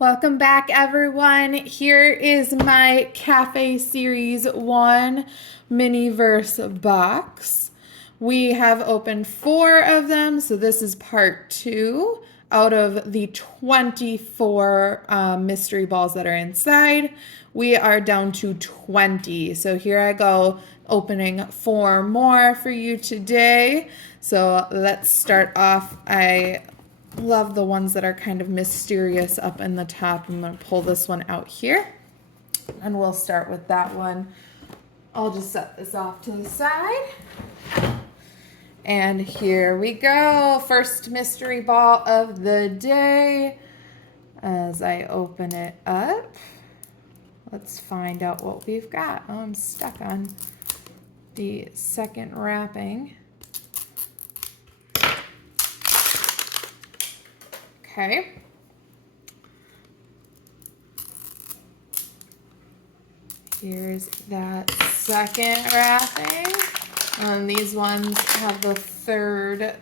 Welcome back, everyone. Here is my Cafe Series 1 Miniverse box. We have opened 4 of them, so this is part 2 out of the 24 mystery balls that are inside. We are down to 20, so here I go opening 4 more for you today. So let's start off. I love the ones that are kind of mysterious up in the top. I'm going to pull this one out here and we'll start with that one. I'll just set this off to the side. And here we go. First mystery ball of the day. As I open it up, let's find out what we've got. Oh, I'm stuck on the second wrapping. Okay. Here's that second wrapping. These ones have the third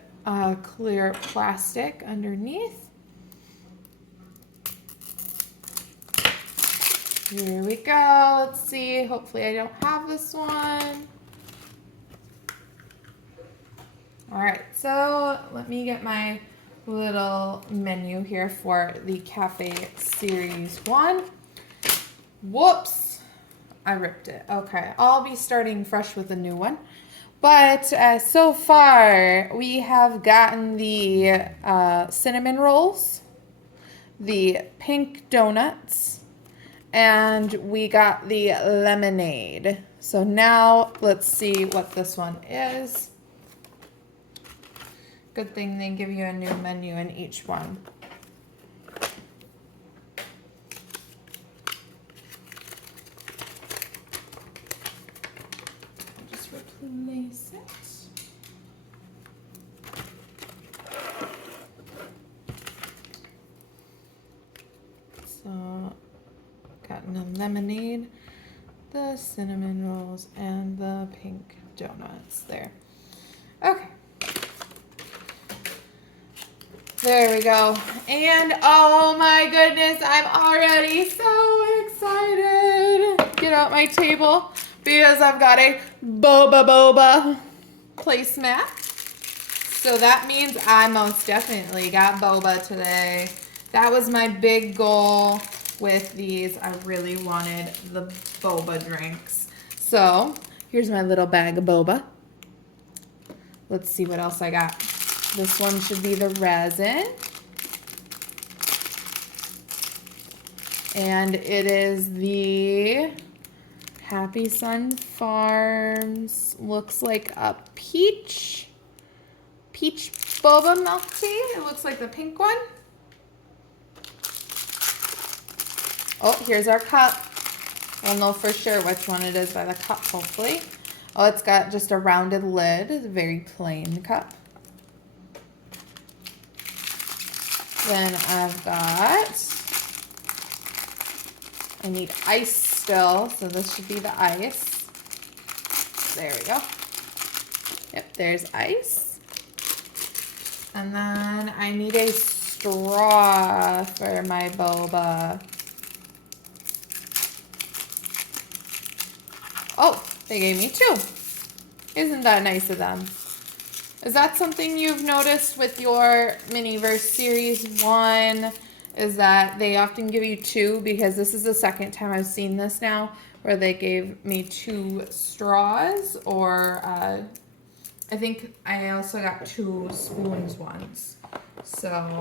clear plastic underneath. Here we go. Let's see. Hopefully I don't have this one. All right, so let me get my little menu here for the Cafe Series 1. Whoops, I ripped it. Okay, I'll be starting fresh with a new one. But so far, we have gotten the cinnamon rolls, the pink donuts, and we got the lemonade. So now let's see what this one is. Good thing they give you a new menu in each one. I'll just replace it. So, gotten the lemonade, the cinnamon rolls, and the pink donuts there. Okay. There we go. And oh my goodness, I'm already so excited. Get out my table because I've got a Boba Boba placemat. So that means I most definitely got boba today. That was my big goal with these. I really wanted the boba drinks. So here's my little bag of boba. Let's see what else I got. This one should be the resin. And it is the Happy Sun Farms. Looks like a peach boba milk tea. It looks like the pink one. Oh, here's our cup. We'll know for sure which one it is by the cup, hopefully. Oh, it's got just a rounded lid. It's a very plain cup. Then I've got, I need ice still, so this should be the ice. There we go. Yep, there's ice. And then I need a straw for my boba. Oh, they gave me 2. Isn't that nice of them? Is that something you've noticed with your Miniverse Series 1? Is that they often give you 2, because this is the second time I've seen this now, where they gave me 2 straws, or I think I also got 2 spoons once. So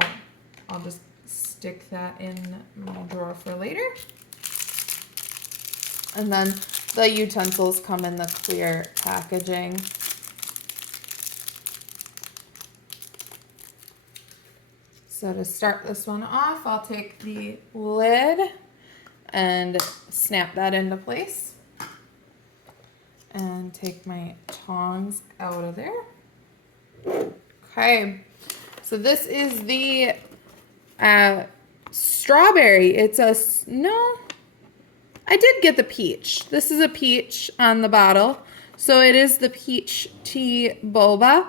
I'll just stick that in my drawer for later. And then the utensils come in the clear packaging. So to start this one off, I'll take the lid and snap that into place. And take my tongs out of there. Okay, so this is the strawberry. It's a, no, I did get the peach. This is a peach on the bottle. So it is the peach tea boba.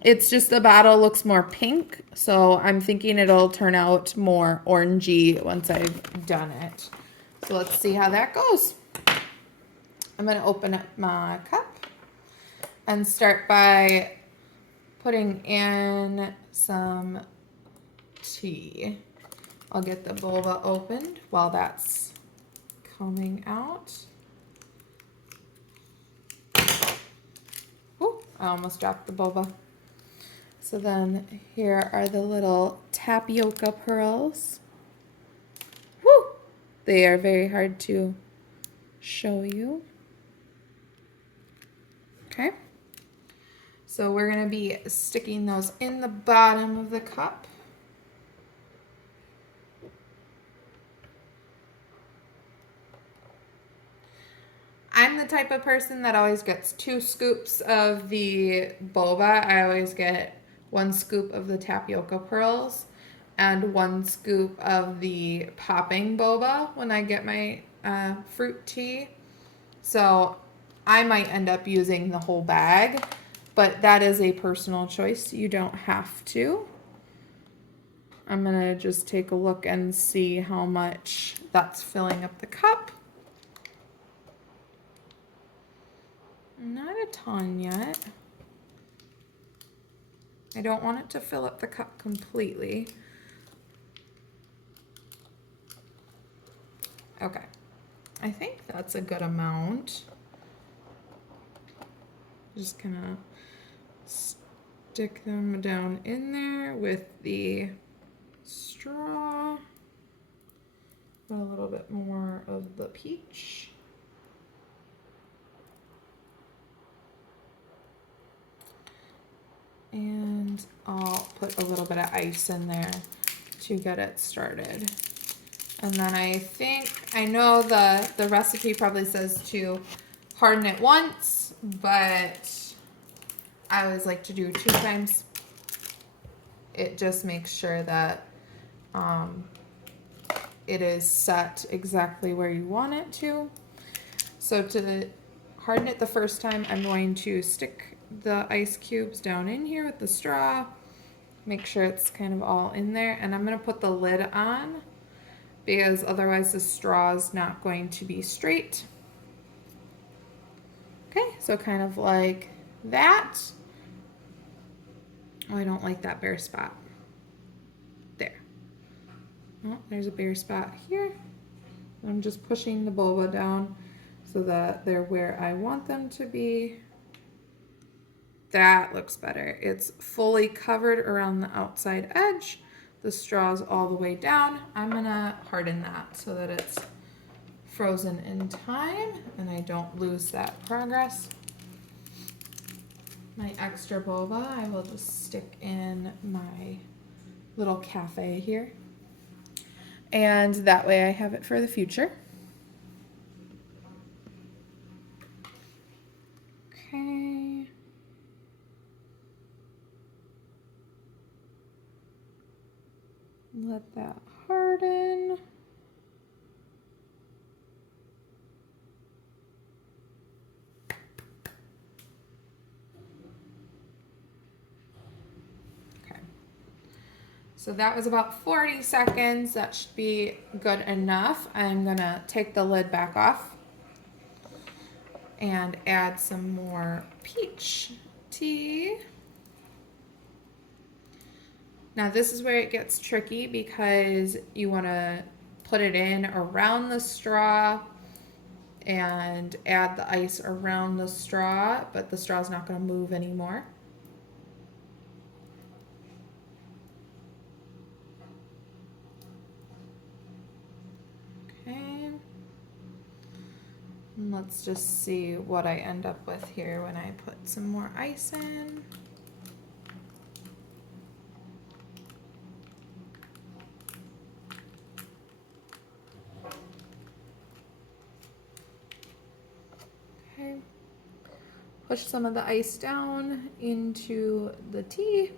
It's just the bottle looks more pink, so I'm thinking it'll turn out more orangey once I've done it. So let's see how that goes. I'm going to open up my cup and start by putting in some tea. I'll get the boba opened while that's coming out. Ooh, I almost dropped the boba. So then here are the little tapioca pearls. Woo! They are very hard to show you. Okay. So we're going to be sticking those in the bottom of the cup. I'm the type of person that always gets 2 scoops of the boba. I always get 1 scoop of the tapioca pearls and 1 scoop of the popping boba when I get my fruit tea. So I might end up using the whole bag, but that is a personal choice. You don't have to. I'm gonna just take a look and see how much that's filling up the cup. Not a ton yet. I don't want it to fill up the cup completely. Okay, I think that's a good amount. Just gonna stick them down in there with the straw. Put a little bit more of the peach. And I'll put a little bit of ice in there to get it started. And then I know the recipe probably says to harden it once, but I always like to do 2 times. It just makes sure that it is set exactly where you want it to. So to harden it the first time, I'm going to stick the ice cubes down in here with the straw. Make sure it's kind of all in there. And I'm going to put the lid on because otherwise the straw is not going to be straight. Okay, so kind of like that. Oh, I don't like that bare spot. There. Oh, there's a bare spot here. I'm just pushing the boba down so that they're where I want them to be. That looks better. It's fully covered around the outside edge. The straw's all the way down. I'm gonna harden that so that it's frozen in time and I don't lose that progress. My extra boba, I will just stick in my little cafe here. And that way I have it for the future. Okay. Let that harden. Okay. So that was about 40 seconds. That should be good enough. I'm gonna take the lid back off and add some more peach tea. Now this is where it gets tricky because you want to put it in around the straw and add the ice around the straw, but the straw is not going to move anymore. Okay. And let's just see what I end up with here when I put some more ice in. Okay. Push some of the ice down into the tea.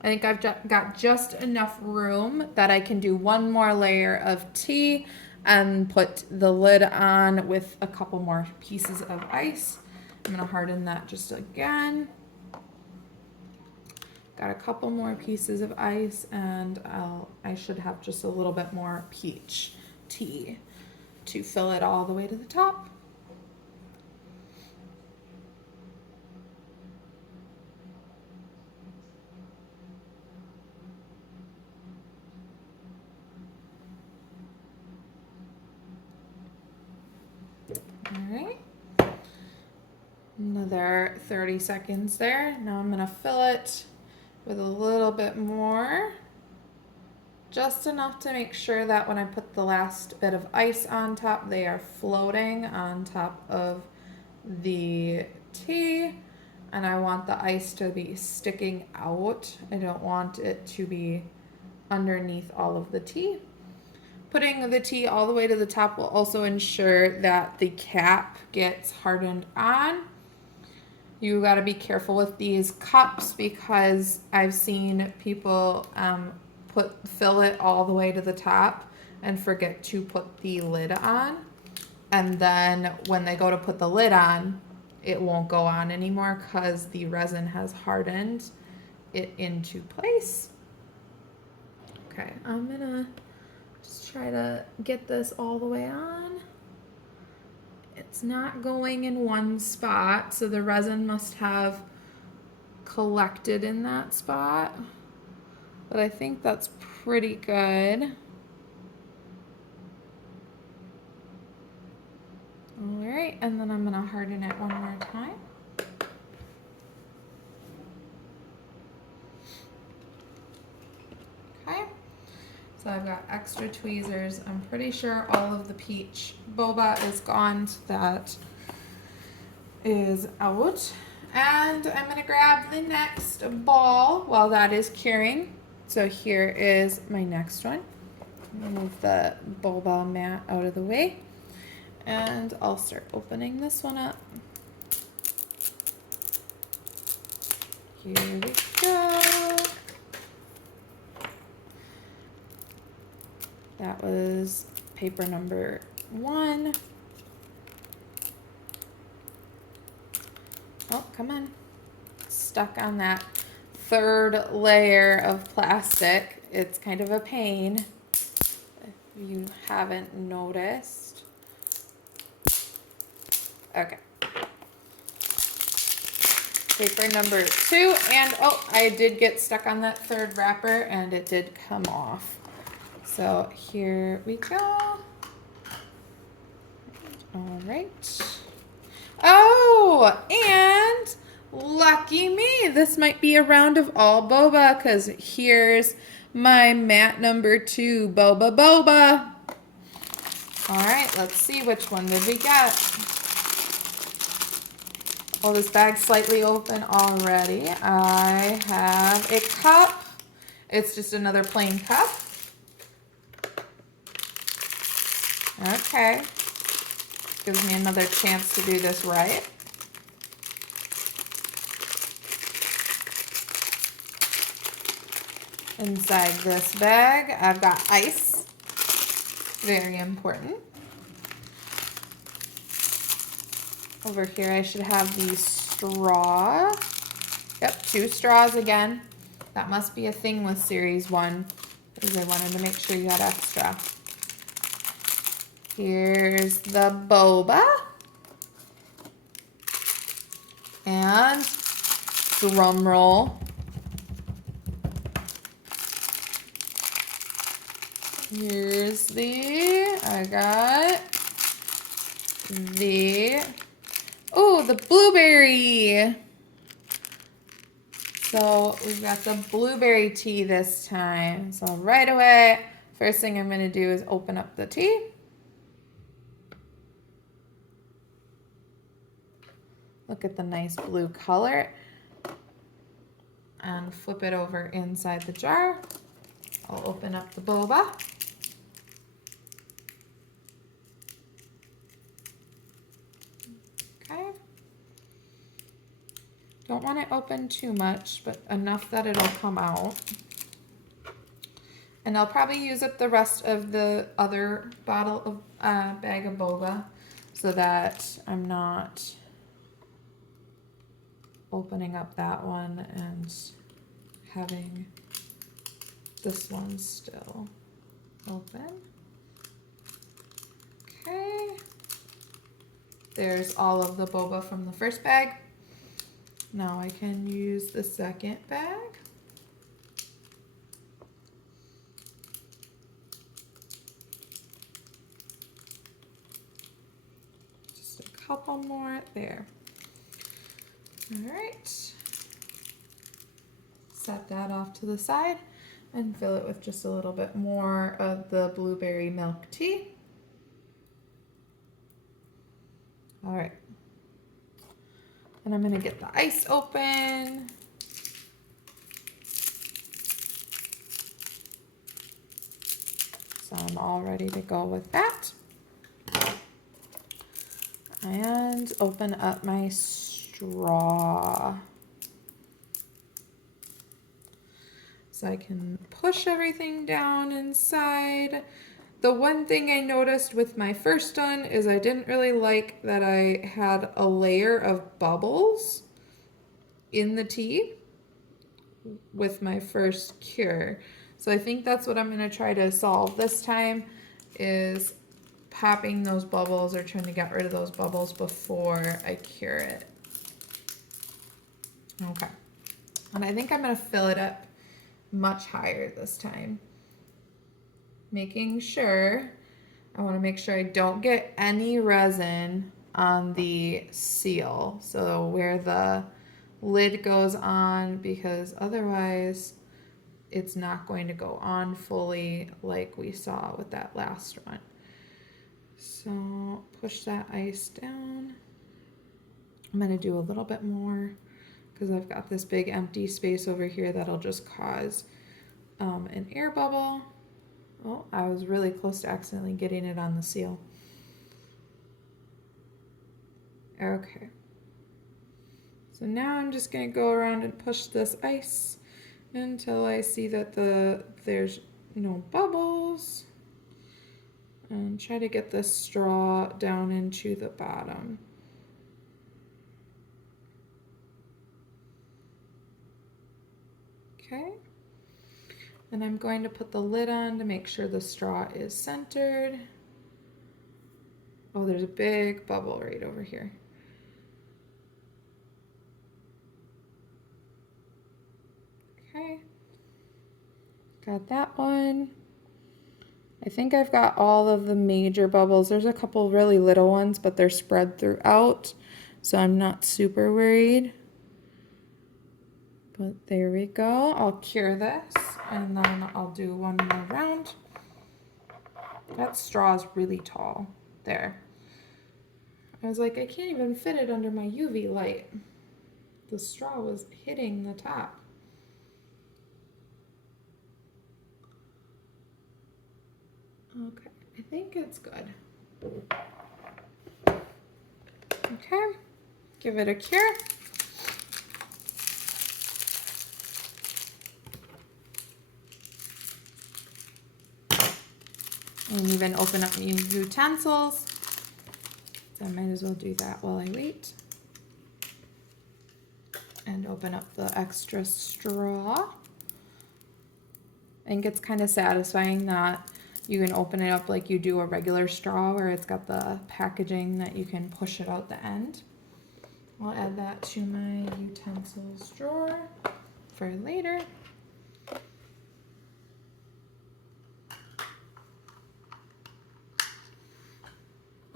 I think I've got just enough room that I can do 1 more layer of tea and put the lid on with a couple more pieces of ice. I'm gonna harden that just again. Got a couple more pieces of ice, and I should have just a little bit more peach tea to fill it all the way to the top. All right. Another 30 seconds there. Now I'm gonna fill it with a little bit more. Just enough to make sure that when I put the last bit of ice on top, they are floating on top of the tea. And I want the ice to be sticking out. I don't want it to be underneath all of the tea. Putting the tea all the way to the top will also ensure that the cap gets hardened on. You got to be careful with these cups because I've seen people fill it all the way to the top and forget to put the lid on. And then when they go to put the lid on, it won't go on anymore because the resin has hardened it into place. Okay, I'm gonna just try to get this all the way on. It's not going in one spot, so the resin must have collected in that spot. But I think that's pretty good. All right, and then I'm gonna harden it one more time. Okay, so I've got extra tweezers. I'm pretty sure all of the peach boba is gone, so that is out. And I'm gonna grab the next ball while that is curing. So here is my next one. Move the boba mat out of the way. And I'll start opening this one up. Here we go. That was paper number 1. Oh, come on. Stuck on that third layer of plastic. It's kind of a pain if you haven't noticed. Okay. Paper number 2, and oh, I did get stuck on that third wrapper and it did come off. So here we go. All right. Oh, and lucky me, this might be a round of all boba because here's my mat number 2, Boba Boba. All right, let's see which one did we get. Well, this bag's slightly open already. I have a cup. It's just another plain cup. Okay. Gives me another chance to do this right. Inside this bag, I've got ice. Very important. Over here, I should have the straw. Yep, 2 straws again. That must be a thing with Series 1, because I wanted to make sure you had extra. Here's the boba. And drum roll. Here's I got the blueberry. So we've got the blueberry tea this time. So right away, first thing I'm going to do is open up the tea. Look at the nice blue color. And flip it over inside the jar. I'll open up the boba. Okay. Don't want it open too much, but enough that it'll come out. And I'll probably use up the rest of the other bottle of bag of boba so that I'm not opening up that one and having this one still open. Okay. There's all of the boba from the first bag. Now I can use the second bag. Just a couple more there. All right. Set that off to the side and fill it with just a little bit more of the blueberry milk tea. All right. And I'm gonna get the ice open. So I'm all ready to go with that. And open up my straw. So I can push everything down inside. The one thing I noticed with my first one is I didn't really like that I had a layer of bubbles in the tea with my first cure. So I think that's what I'm going to try to solve this time, is popping those bubbles or trying to get rid of those bubbles before I cure it. Okay. And I think I'm going to fill it up much higher this time. Making sure, I want to make sure I don't get any resin on the seal. So where the lid goes on, because otherwise it's not going to go on fully like we saw with that last one. So push that ice down. I'm going to do a little bit more because I've got this big empty space over here that'll just cause an air bubble. Oh, I was really close to accidentally getting it on the seal. Okay. So now I'm just going to go around and push this ice until I see that there's no bubbles. And try to get this straw down into the bottom. Okay. And I'm going to put the lid on to make sure the straw is centered. Oh, there's a big bubble right over here. Okay. Got that one. I think I've got all of the major bubbles. There's a couple really little ones, but they're spread throughout, so I'm not super worried. But there we go. I'll cure this, and then I'll do one more round. That straw is really tall. There. I was like, I can't even fit it under my UV light. The straw was hitting the top. Okay, I think it's good. Okay, give it a cure. And even open up new utensils. So I might as well do that while I wait. And open up the extra straw. I think it's kind of satisfying that you can open it up like you do a regular straw, where it's got the packaging that you can push it out the end. I'll add that to my utensils drawer for later.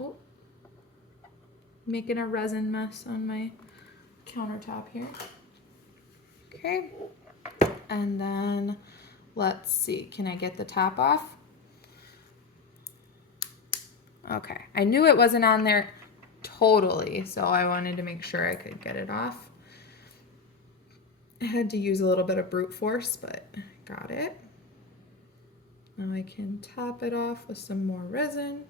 Oh, making a resin mess on my countertop here. Okay, and then let's see, can I get the top off? Okay, I knew it wasn't on there totally, so I wanted to make sure I could get it off. I had to use a little bit of brute force, but got it. Now I can top it off with some more resin.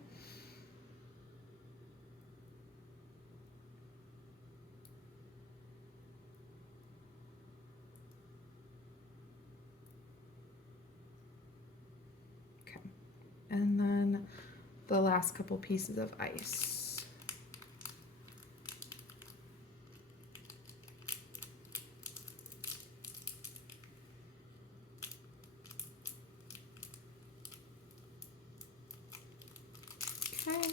Okay, and then the last couple pieces of ice. Okay.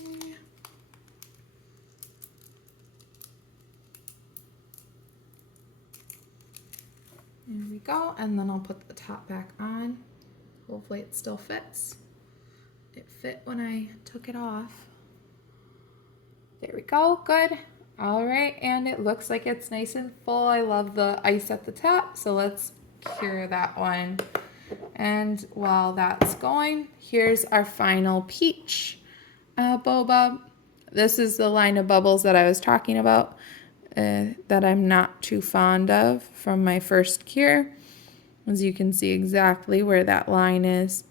There we go, and then I'll put the top back on. Hopefully it still fits. It fit when I took it off. There we go, good. All right, and it looks like it's nice and full. I love the ice at the top, so let's cure that one. And while that's going, here's our final peach boba. This is the line of bubbles that I was talking about that I'm not too fond of from my first cure. As you can see exactly where that line is.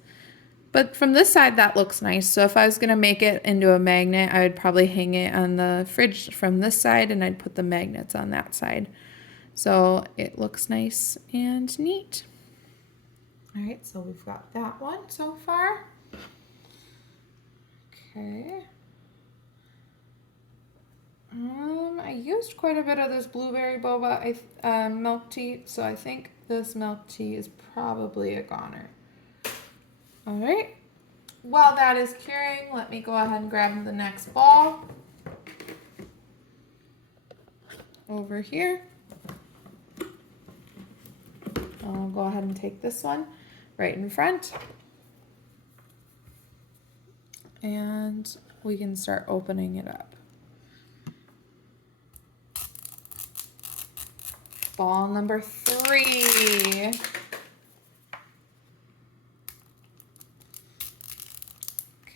But from this side, that looks nice. So if I was going to make it into a magnet, I would probably hang it on the fridge from this side, and I'd put the magnets on that side. So it looks nice and neat. All right, so we've got that one so far. Okay. I used quite a bit of this blueberry boba milk tea, so I think this milk tea is probably a goner. All right. While that is curing, let me go ahead and grab the next ball over here. I'll go ahead and take this one right in front. And we can start opening it up. Ball number 3.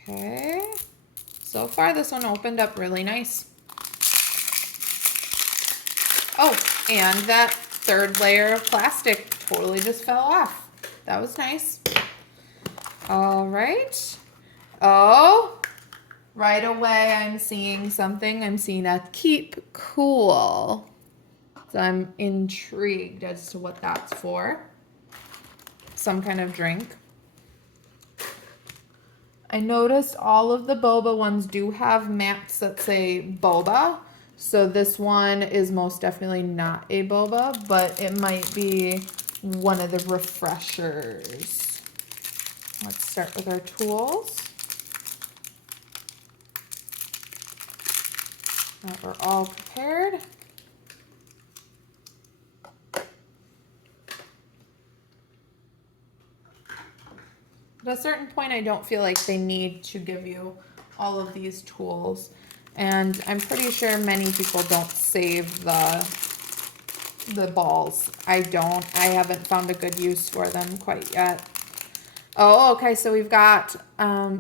Okay. So far this one opened up really nice. Oh, and that third layer of plastic totally just fell off. That was nice. All right. Oh, right away I'm seeing something. I'm seeing a keep cool. So I'm intrigued as to what that's for. Some kind of drink. I noticed all of the boba ones do have mats that say boba. So this one is most definitely not a boba, but it might be one of the refreshers. Let's start with our tools. Now we're all prepared. At a certain point, I don't feel like they need to give you all of these tools. And I'm pretty sure many people don't save the balls. I don't. I haven't found a good use for them quite yet. Oh, okay, so we've got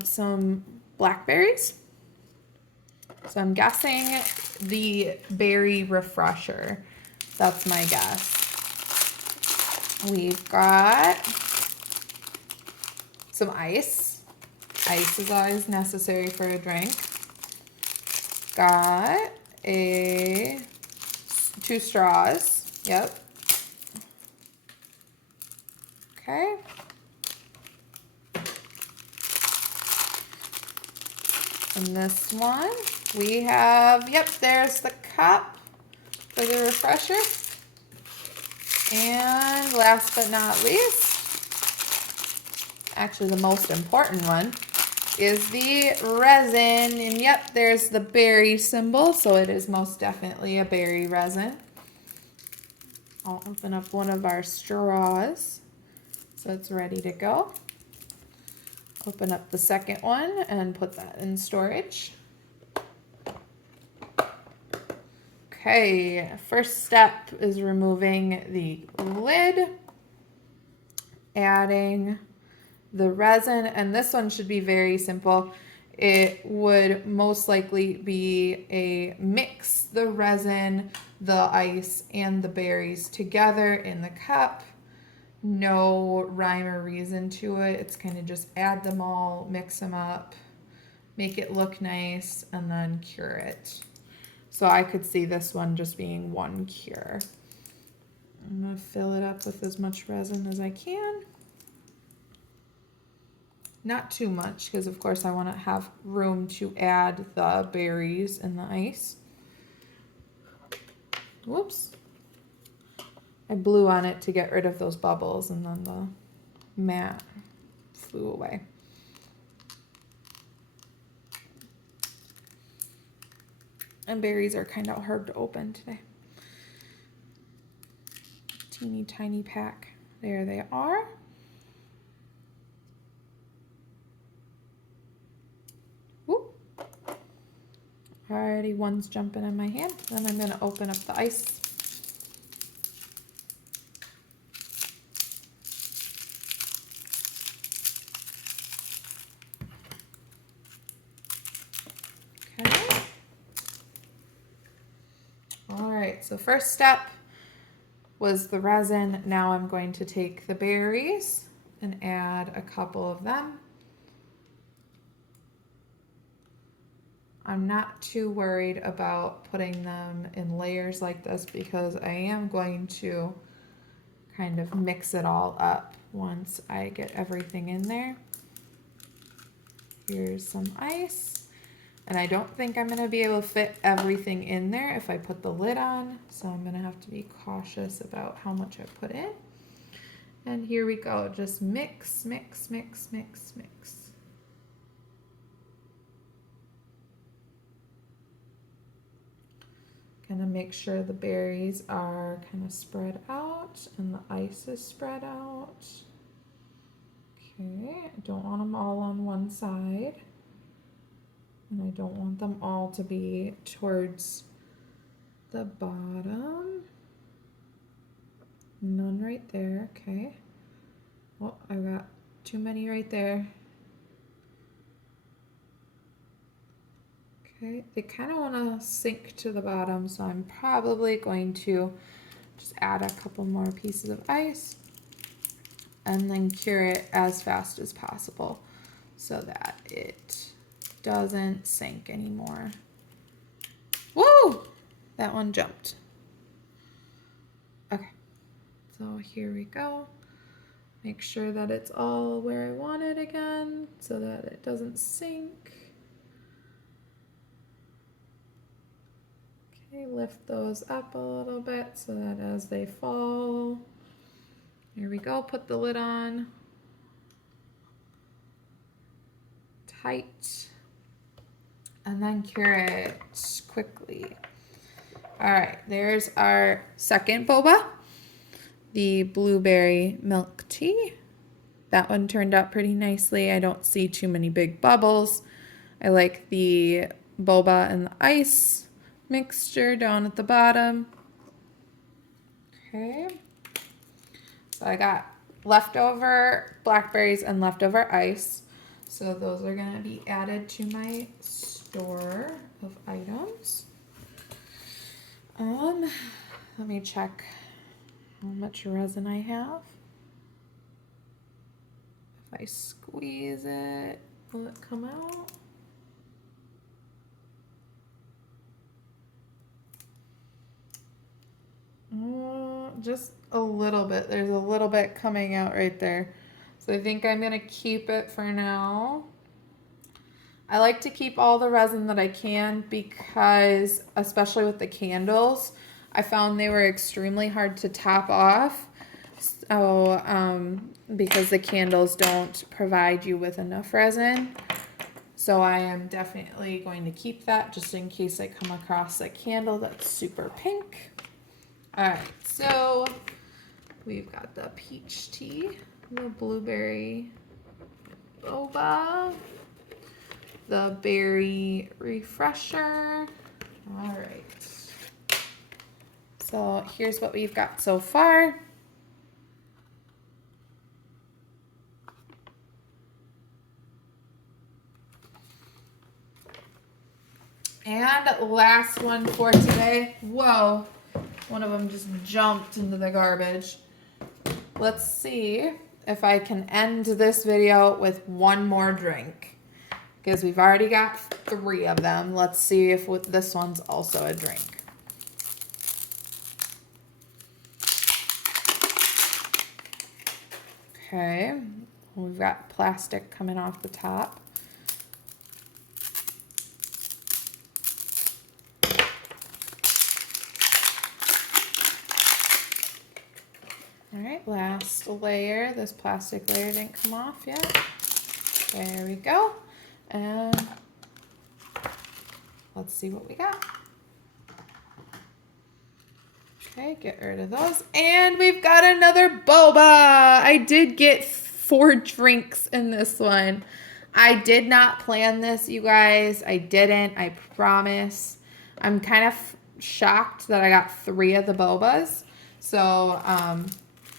some blackberries. So I'm guessing the berry refresher. That's my guess. We've got some ice. Ice is always necessary for a drink. Got 2 straws. Yep. Okay. And this one, we have, yep, there's the cup for the refresher. And last but not least, actually the most important one, is the resin. And yep, there's the berry symbol, so it is most definitely a berry resin. I'll open up one of our straws so it's ready to go. Open up the second one and put that in storage. Okay, first step is removing the lid, adding the resin, and this one should be very simple. It would most likely be a mix the resin, the ice, and the berries together in the cup. No rhyme or reason to it. It's kind of just add them all, mix them up, make it look nice, and then cure it. So I could see this one just being one cure. I'm gonna fill it up with as much resin as I can. Not too much, because of course I want to have room to add the berries and the ice. Whoops. I blew on it to get rid of those bubbles, and then the mat flew away. And berries are kind of hard to open today. Teeny tiny pack. There they are. Whoop. Alrighty, one's jumping in my hand. Then I'm going to open up the ice. Okay. Alright, so first step was the resin. Now I'm going to take the berries and add a couple of them. I'm not too worried about putting them in layers like this because I am going to kind of mix it all up once I get everything in there. Here's some ice. And I don't think I'm going to be able to fit everything in there if I put the lid on. So I'm going to have to be cautious about how much I put in. And here we go. Just mix, mix, mix, mix, mix. Gonna make sure the berries are kind of spread out and the ice is spread out. Okay, I don't want them all on one side. And I don't want them all to be towards the bottom. None right there, okay. Well, I got too many right there. Okay, they kind of want to sink to the bottom, so I'm probably going to just add a couple more pieces of ice and then cure it as fast as possible so that it doesn't sink anymore. Woo! That one jumped. Okay, so here we go. Make sure that it's all where I want it again so that it doesn't sink. Okay, lift those up a little bit so that as they fall, here we go, put the lid on tight and then cure it quickly. All right, there's our second boba, the blueberry milk tea. That one turned out pretty nicely. I don't see too many big bubbles. I like the boba and the ice mixture down at the bottom. Okay, so I got leftover blackberries and leftover ice, so those are going to be added to my store of items. Let me check how much resin I have. If I squeeze it, will it come out? Just a little bit. There's a little bit coming out right there. So I think I'm going to keep it for now. I like to keep all the resin that I can because, especially with the candles, I found they were extremely hard to top off. So, because the candles don't provide you with enough resin. So I am definitely going to keep that just in case I come across a candle that's super pink. All right, so we've got the peach tea, the blueberry boba, the berry refresher. All right, so here's what we've got so far. And last one for today. Whoa. One of them just jumped into the garbage. Let's see if I can end this video with one more drink. Because we've already got 3 of them. Let's see if this one's also a drink. Okay. We've got plastic coming off the top. All right, last layer. This plastic layer didn't come off yet. There we go. And let's see what we got. Okay, get rid of those. And we've got another boba. I did get 4 drinks in this one. I did not plan this, you guys. I didn't, I promise. I'm kind of shocked that I got 3 of the bobas. So,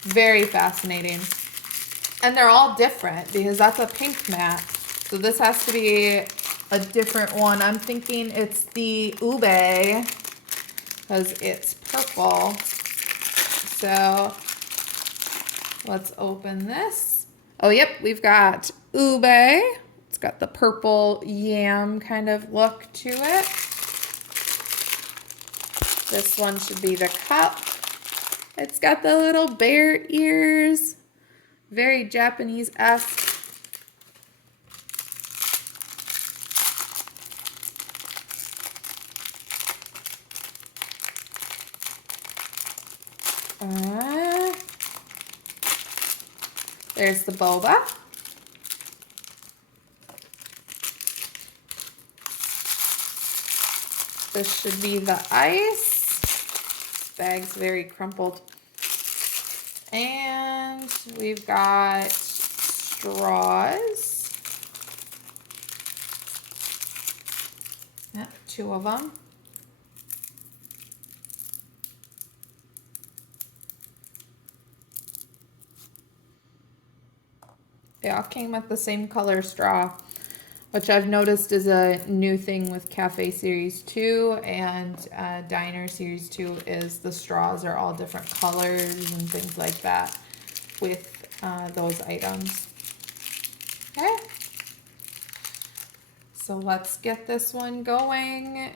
very fascinating. And they're all different because that's a pink mat. So this has to be a different one. I'm thinking it's the Ube because it's purple. So let's open this. Oh, yep, we've got Ube. It's got the purple yam kind of look to it. This one should be the cup. It's got the little bear ears. Very Japanese-esque. There's the boba. This should be the ice. This bag's very crumpled. And we've got straws. Yep, 2 of them. They all came with the same color straw, which I've noticed is a new thing with Cafe Series 2 and Diner Series 2 is the straws are all different colors and things like that with those items. Okay. So let's get this one going.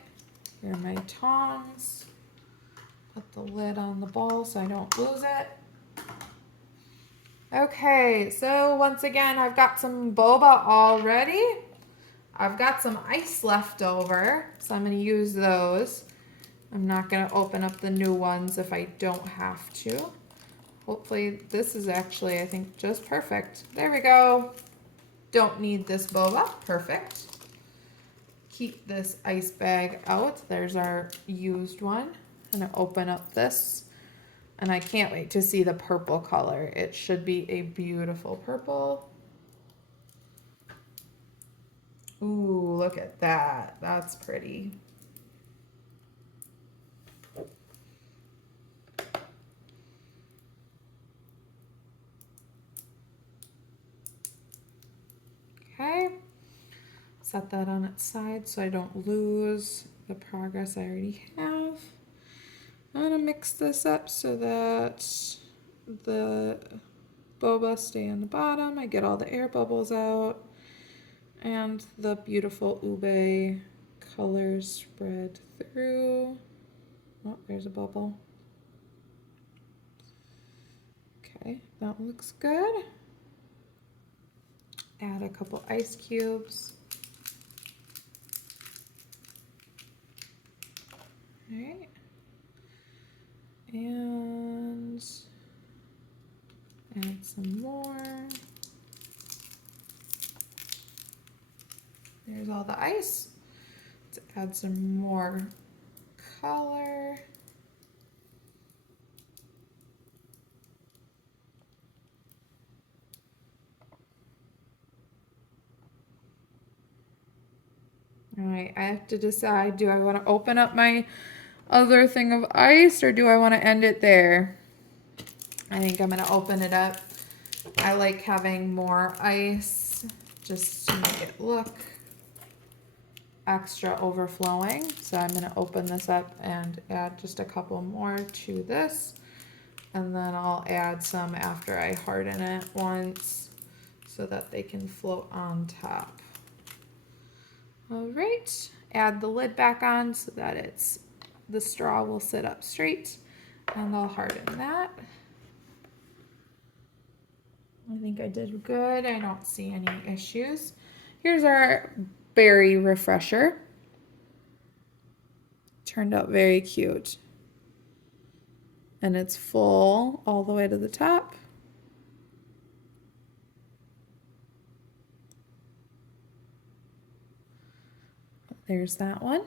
Here are my tongs. Put the lid on the bowl so I don't lose it. Okay, so once again, I've got some boba already. I've got some ice left over, so I'm going to use those. I'm not going to open up the new ones if I don't have to. Hopefully this is actually, I think, just perfect. There we go. Don't need this boba. Perfect. Keep this ice bag out. There's our used one. I'm going to open up this. And I can't wait to see the purple color. It should be a beautiful purple. Ooh, look at that. That's pretty. Okay. Set that on its side so I don't lose the progress I already have. I'm going to mix this up so that the boba stay on the bottom. I get all the air bubbles out and the beautiful ube colors spread through. Oh, there's a bubble. Okay, that looks good. Add a couple ice cubes. All right. And add some more. There's all the ice. Let's add some more color. All right, I have to decide, do I want to open up my other thing of ice or do I want to end it there? I think I'm going to open it up. I like having more ice just to make it look extra overflowing. So I'm going to open this up and add just a couple more to this. And then I'll add some after I harden it once so that they can float on top. All right, add the lid back on so that the straw will sit up straight, and I'll harden that. I think I did good. I don't see any issues. Here's our berry refresher. Turned out very cute. And it's full all the way to the top. There's that one.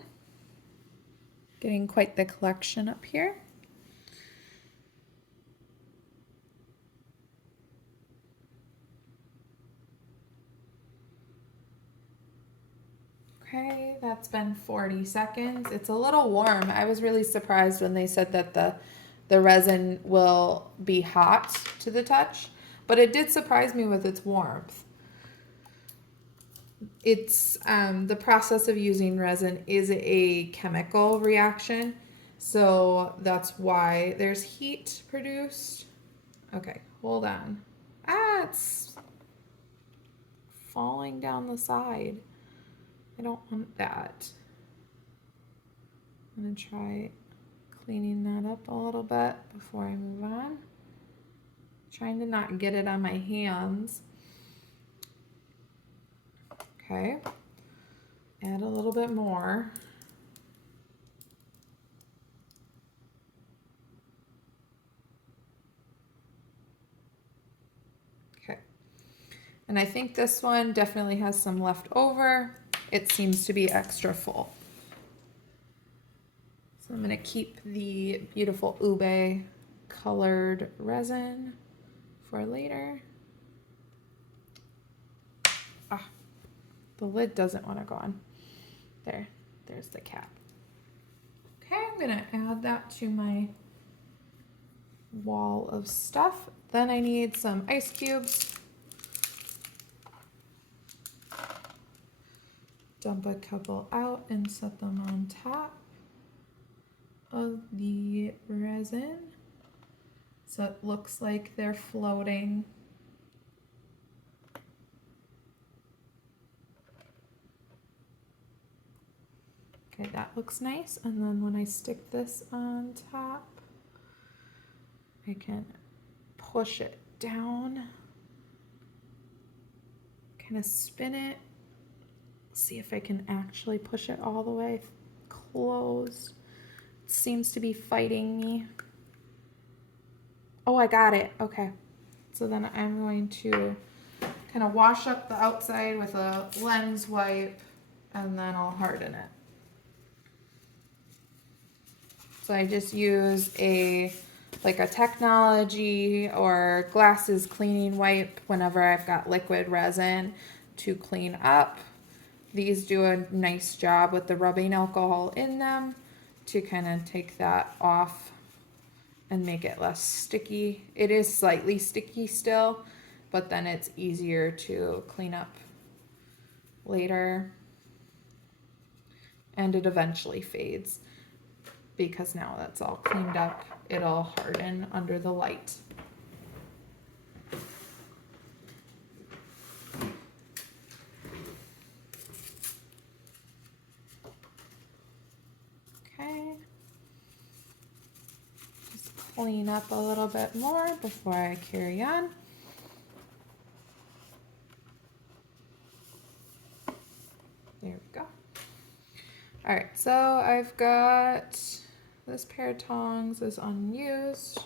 Getting quite the collection up here. Okay, that's been 40 seconds. It's a little warm. I was really surprised when they said that the resin will be hot to the touch, but it did surprise me with its warmth. It's the process of using resin is a chemical reaction, so that's why there's heat produced. Okay, hold on. Ah, it's falling down the side. I don't want that. I'm gonna try cleaning that up a little bit before I move on. Trying to not get it on my hands. Okay, add a little bit more. Okay, and I think this one definitely has some left over. It seems to be extra full. So I'm gonna keep the beautiful ube colored resin for later. Ah, the lid doesn't want to go on. There's the cap. Okay, I'm gonna add that to my wall of stuff. Then I need some ice cubes. Dump a couple out and set them on top of the resin so it looks like they're floating. Okay, that looks nice. And then when I stick this on top, I can push it down, kind of spin it, see if I can actually push it all the way closed. It seems to be fighting me. Oh, I got it. Okay. So then I'm going to kind of wash up the outside with a lens wipe, and then I'll harden it. So I just use a Technology or Glasses cleaning wipe whenever I've got liquid resin to clean up. These do a nice job with the rubbing alcohol in them to kind of take that off and make it less sticky. It is slightly sticky still, but then it's easier to clean up later. And it eventually fades because now that's all cleaned up, it'll harden under the light. Okay. Just clean up a little bit more before I carry on. There we go. All right, so I've got this pair of tongs is unused.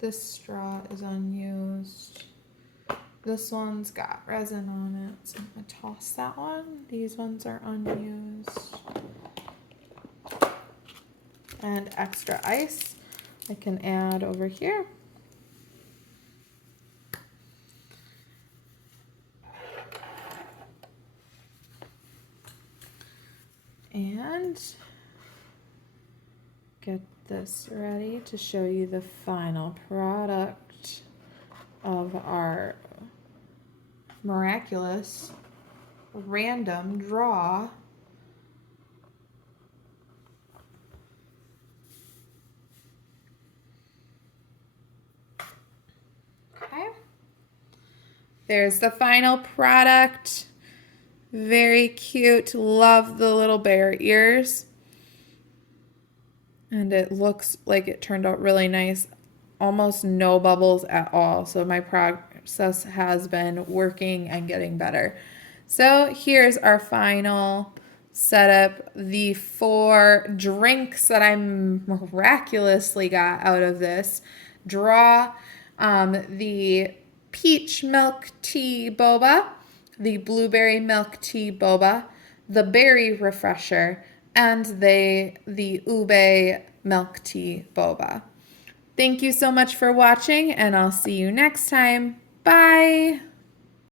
This straw is unused. This one's got resin on it, so I'm gonna toss that one. These ones are unused. And extra ice I can add over here. And get this ready to show you the final product of our miraculous random draw. Okay. There's the final product. Very cute. Love the little bear ears. And it looks like it turned out really nice. Almost no bubbles at all. So my process has been working and getting better. So here's our final setup. The 4 drinks that I miraculously got out of this draw. The peach milk tea boba, the blueberry milk tea boba, the berry refresher, and the ube milk tea boba. Thank you so much for watching, and I'll see you next time. Bye!